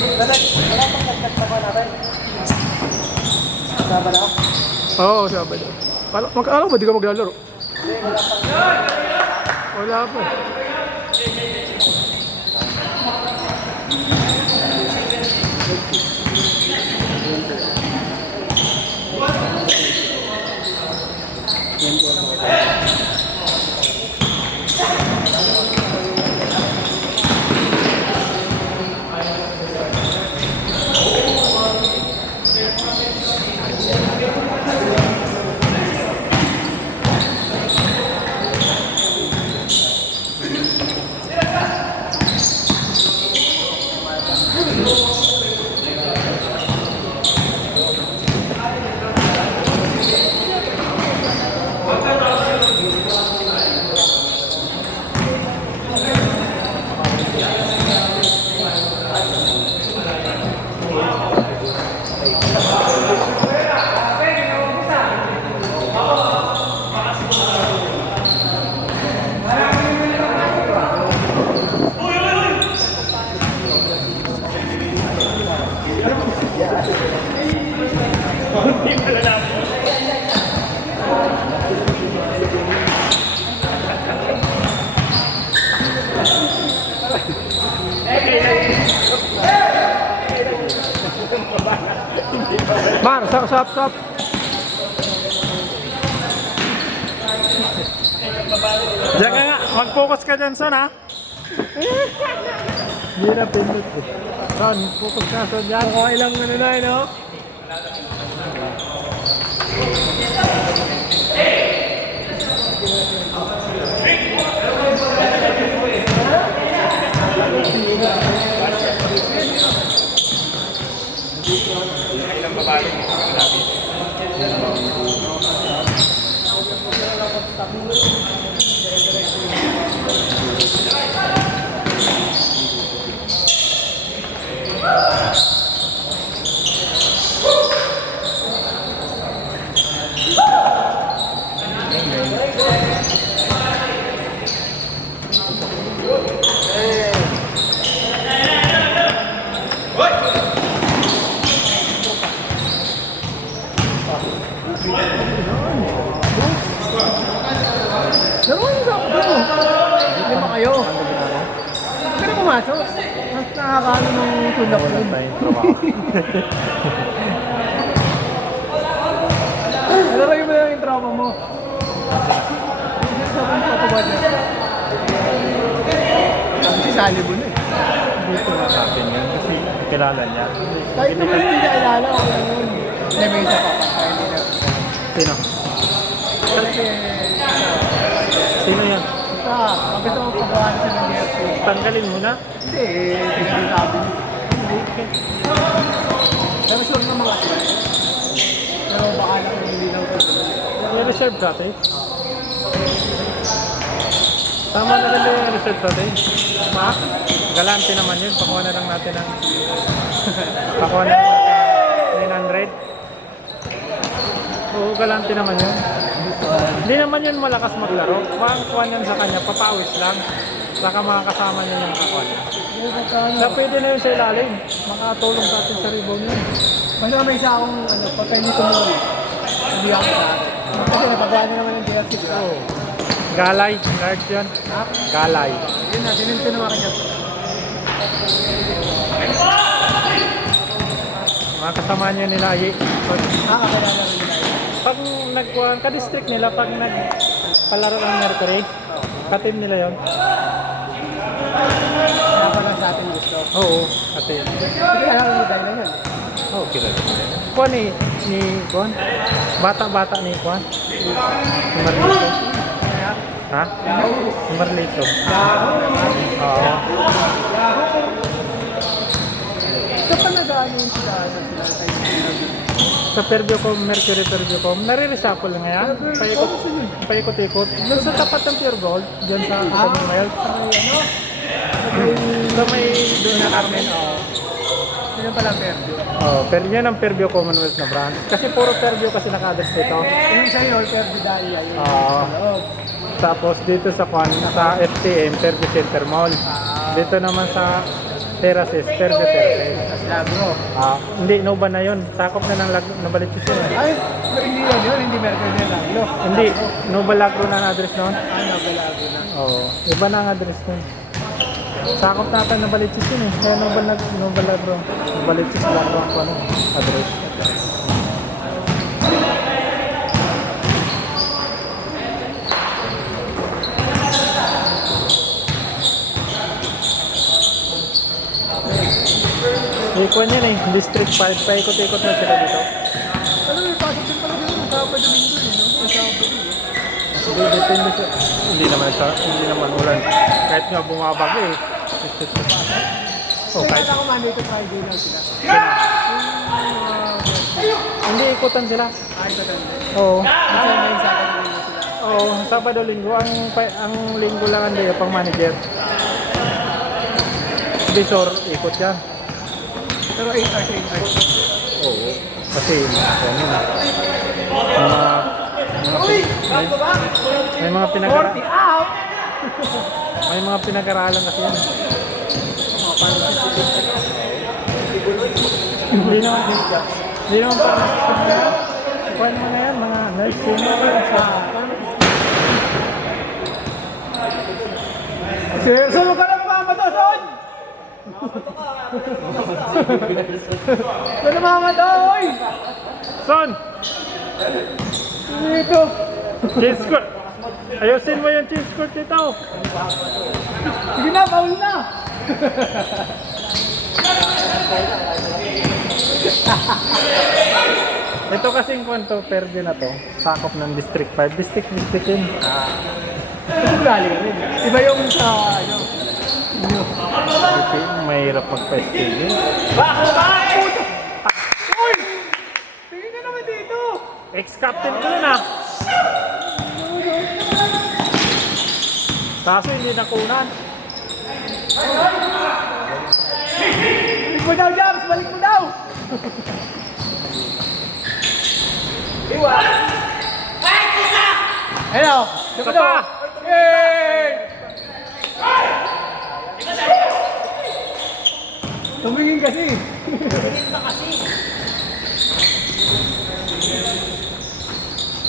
Wala pang nagtagtama natin. Sabado? Oo, Sabado. Alam ba di ka maglalaro? Hindi, wala pang... Wala pa. Mar, stop. Diyan ka nga, mag-focus ka dyan, son, ha? Hindi na pindot ko. Son, focus ka, son, dyan. Okay lang ano na, no? Ilang babae. Naroon sa ako doon. Hindi ba kayo? Pero pumasok. Mas nakakaano ng tulak doon. Alaray mo lang yung trauma mo. Sabi mo ako ba niya? Kasi sali mo na eh. Dito na sa akin yan kasi kilala niya. Kahit naman hindi niya alala ako lang yun. May may isa pa pa. Sino? Kasi... Sino yan? Basta, maganda mo pagawa na siya ng DFC. Tanggalin mo na? Hindi, sinasabi niya. Pero sure na mga sila. Pero baka na kung hindi na ito. May reserve dati. Tama na rin yung reserve dati. Ha? Galante naman yun. Pakuha na lang natin ng... Pakuha na lang natin 900. Oo, galante naman yun. Hindi naman yun malakas maglaro. Parang kuha niyan sa kanya, papawis lang. Saka mga kasama niya yung kakuha niya. Sa pwede na yun sa ilalim. Makatulong sa atin sa rebound yun. Basta may isa akong pagka hindi tumuli. Hindi ako sa atin. Kasi napagawa niya naman yung DFC. Oo. Galay, guard yun. Ha? Galay. Yun na, sininto naman kanya. Mga kasama niya nila, Kakakilala rin nila yun. pag nagkuhan ka-district nila, pag nagpalaro ng Mercury, ka-team nila yon. Kaya pa lang sa atin gusto. Oo, kasi Hindi alam ko dahil na yun. oh, kilala. Kuhan ni Kuhan? Bata-bata ni Kuhan? Si Marlito. Ha? Si Marlito. Oo. Ito pa nag-ano yung sila Sa Perbiocom, Mercury Perbiocom, nare-reshuffle nga yan. Paikot-ikot. Doon sa tapat ng Pure Gold, dyan sa Commonwealth. Sa may doon na Carmen. Sino pala Perdio? Oh, pero yan ang Perbio Commonwealth na brand. Kasi puro Perbio kasi naka-address dito. Yung sa'yo, Perdio Dahlia. Yun. Oo. Tapos dito sa FTM, Perbio Center Mall. Dito naman sa Terraces, Terraces. Lagro. Hindi, Nova na yun. Sakop na ng Novaliches yun. Ay, hindi yun. Hindi Mercury na Lagro. Hindi, Nova Lagro na ang address noon. Lagro na. Oo, iba na ang address noon. Sakop natin Novaliches yun eh. Kaya Nova Lagro. Novaliches Lagro ang ano, address. Ikuan yan eh, District 5, paikot-ikot na sila dito. Ano yung pasok din pala dito? Sabado linggo eh, no? Sabado eh. Hindi naman ulan. Kahit nga bumabag eh. Oh, kahit Ako man dito Friday lang sila. hindi ikutan sila. Ay, sa ganda. Oo. Kasi may Sabado linggo sila. Oo, Sabado linggo ang linggo lang ang day pang manager. Bisor ikot yan. Pero 8 hours, 8 hours. Oo. Kasi ano na. May mga 40 out! may mga pinag-aralan kasi yan. Hindi naman parang kuhan mo na yan, mga nursing. Sunog ka lang mga matoson! Ano mga matoy? Son! Dito! Cheese court! Ayusin mo yung cheese court dito! Sige na, paul na! Ito kasing kwento, Perde na to. Sakop ng District 5. District yun. Ito galing rin. Iba yung sa ano. Okay, mahirap magpa-STG. Uy! Tingin na naman dito! Ex-captain ko yun ah! Kaso hindi nakunan. Balik mo daw, Jams! Balik mo daw! Iwa! Hello! Ito pa! Yay! Tumingin kasi!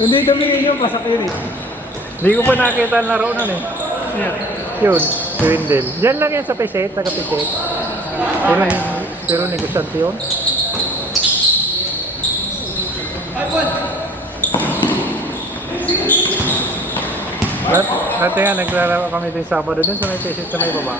Hindi tumingin yung pasakir eh. Hindi ko pa nakita ang laro nun eh. Yun, si Wendell. Diyan lang yan sa P7, taga P7. Pero negosyante yun. Dati nga naglalaro kami din Sabado dun sa may P7 sa may baba.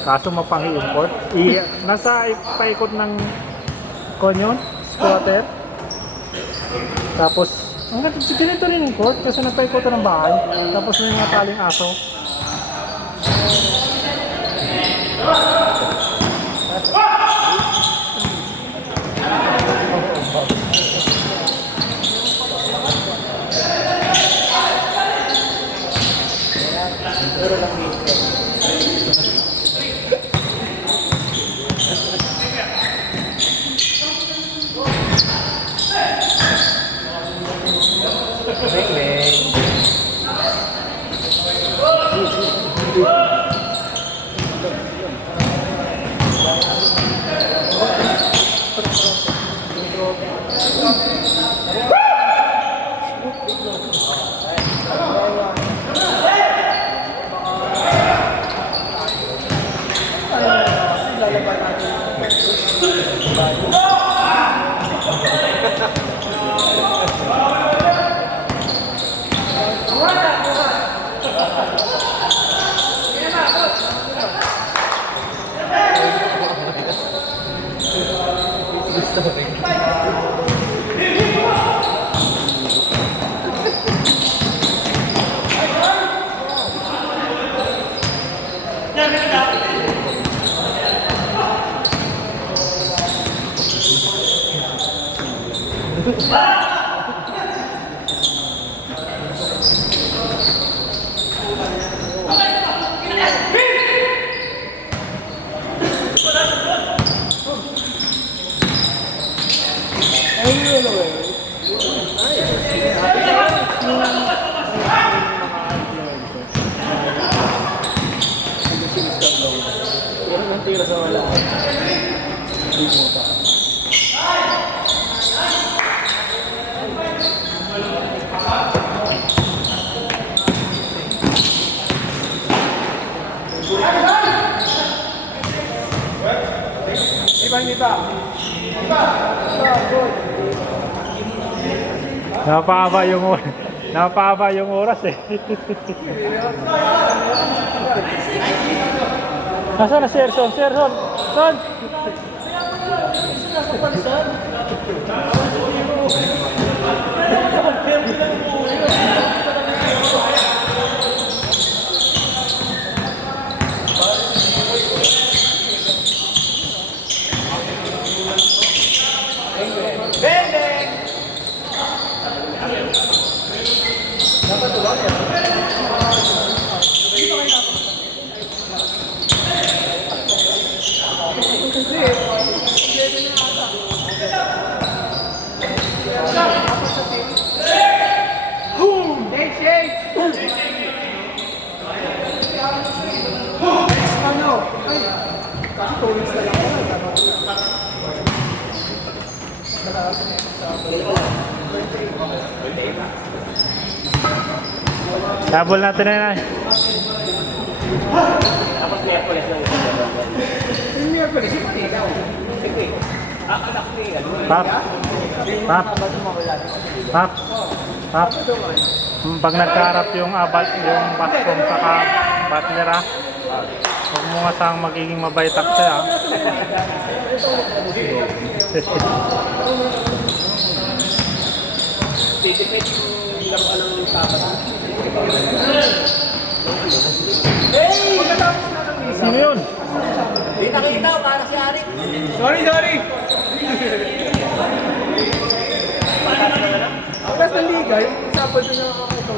Kaso mapang-i-import. Nasa paikot ng konyon, squatter. Tapos, ang ganito rin yung court kasi nagpaikot ng bahay. Tapos may mga taling aso. Napahaba yung oras eh. Nasaan na si Erson? Si Erson? Son? Double natin na yan. Tapos Miyerkules lang isa. Yung Miyerkules, yung ikaw. Sige. Anak ni ano? Pap. Pap. Pap. Pap. Pag nagkaharap yung yung baston saka batlera, huwag mo nga sang magiging mabaitak siya. Titipid yung laro alam ng Sabado. Sino yun? Di nakita, para si Arik. Sorry! Tapos ng liga, yung Sabado na ito,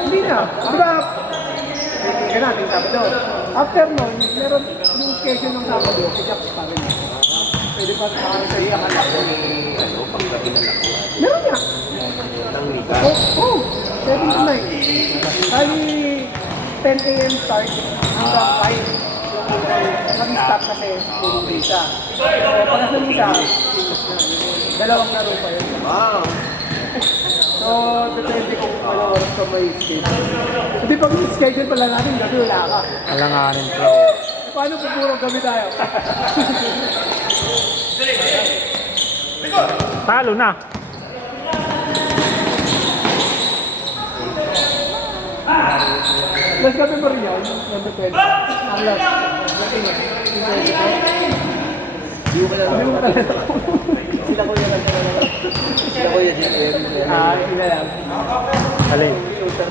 hindi na. Diba, kaya natin Sabado. After nun, meron yung schedule ng Sabado, kajak pa rin. Pwede pa sa mga Hindi ang anak ko ni paggabi ng ako. meron niya. Ng liga. Oh, 7 to 9. Kali 10 a.m. start hanggang 5. Mag-stop kasi puro visa. So, para sa visa, dalawang laro pa yun. Wow. So, depende kung ano oras ka may schedule. Hindi pag schedule pala natin, gabi wala ka. Alanganin bro. Paano kung puro gabi tayo? Talo na. Last gabi mo rin yun, number 12. Ang last. Hindi ko lang. Sila ko yan. Sila ko yan. Sila lang. Alin. Sila.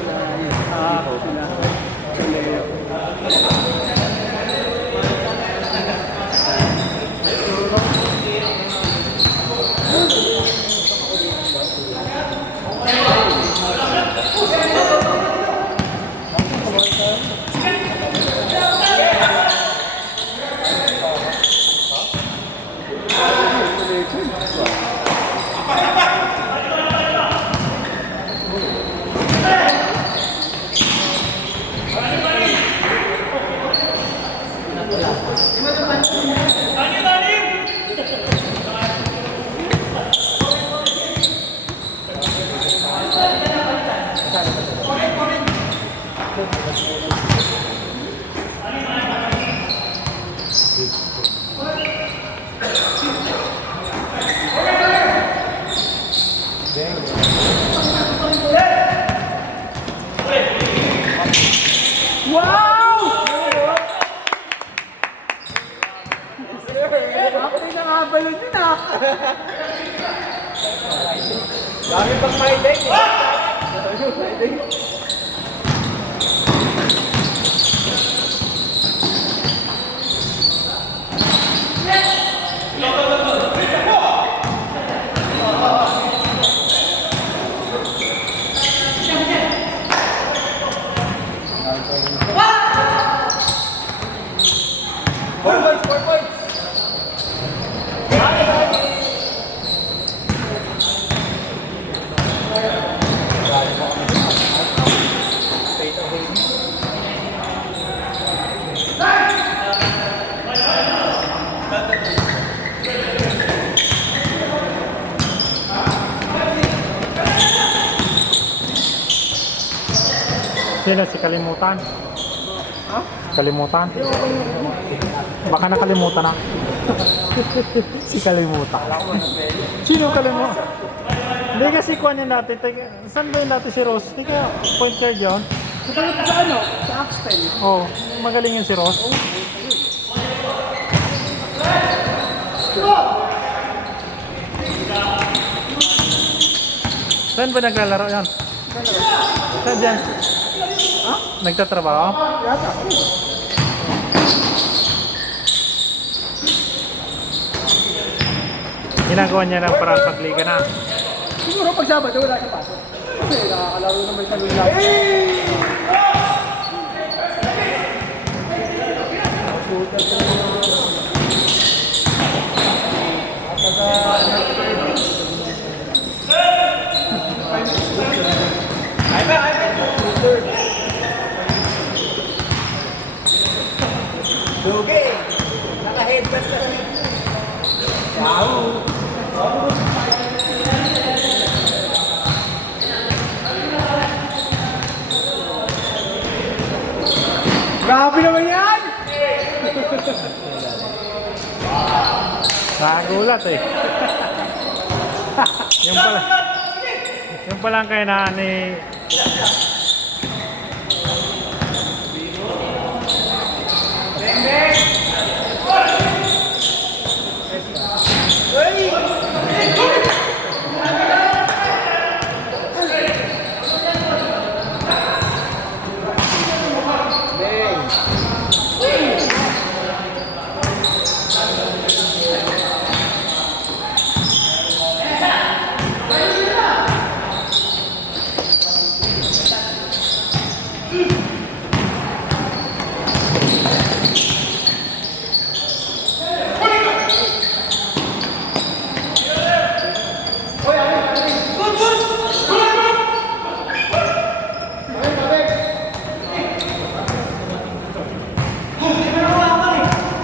Wow! Ako rin nangabalon yun ah. Dami pang may deck. Sino si Kalimutan? Ha? Kalimutan? Baka nakalimutan na. Si Kalimutan. Sino Kalimutan? Hindi kasi kuha niya natin. Saan ba yun natin si Ross? Hindi kaya point kayo dyan? Sa ano? Sa Axel. Oo, magaling yun si Ross. Saan ba naglalaro yan? Saan dyan? Ha? Nagtatrabaho? Yata. Ginagawa niya lang para pagliga na. Siguro pag Sabado wala siya pasok. Kasi nakakalaro naman siya nung lagi. Dugi! Naka-headband ka rin. Grabe naman yan! Nakagulat eh. Yung pala. Yung pala ang kainaan ni...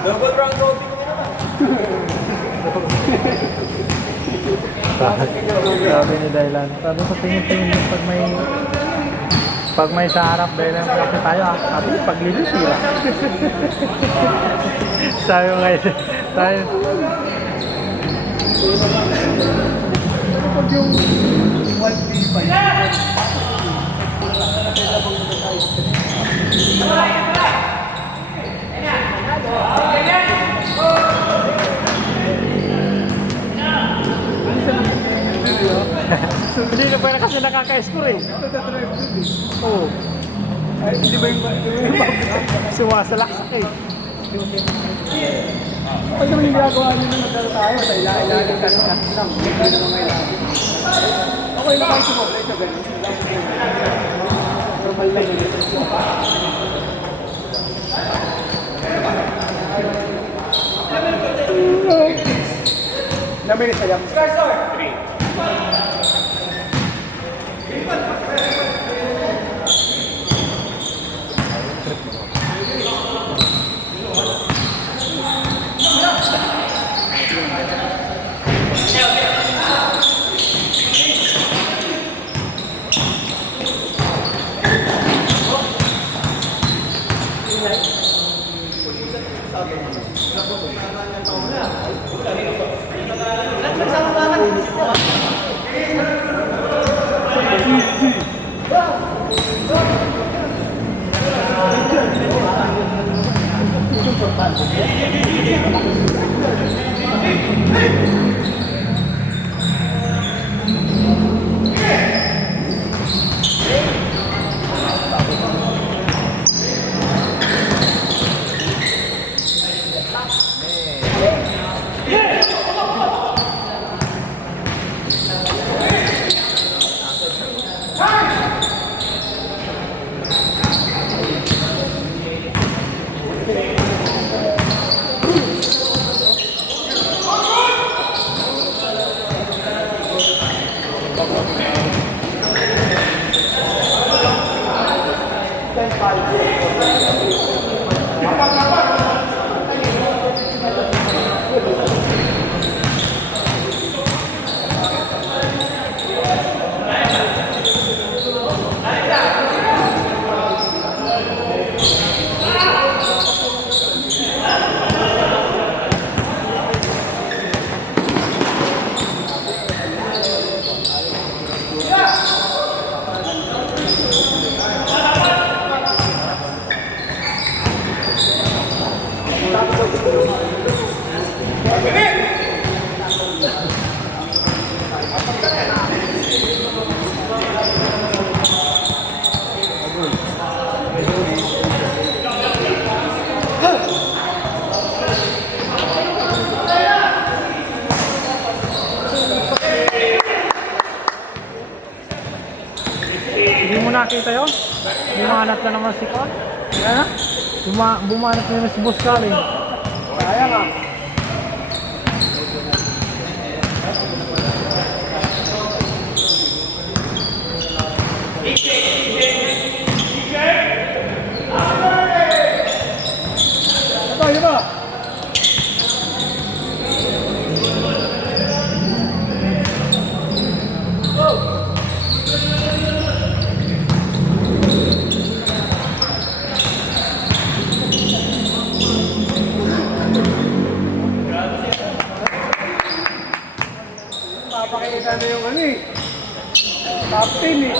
Double round robin mo naman. Sabi ni Dailan. Sabi ko tingin-tingin yung pag may sa harap Dailan malaki tayo ah. Sabi ko paglilip sila. Sabi ko ngayon tayo. Pag yung 1v5. Hindi na pala kasi nakaka-score eh. Oo. Ay, hindi ba yung Sumasalaksak eh. pag naman yung ginagawa nyo na nagkaro tayo, sa ilalim ka lang. Hindi ka naman ngayon. Okay lang kayo sumobra ito ganun. Normal lang yun. Naminis na yan. na naman si Kwan. Ha? Bumanat na naman si Boss Kali. Sayang ah. Ito. Papakita na yung ano eh. Top 10 eh.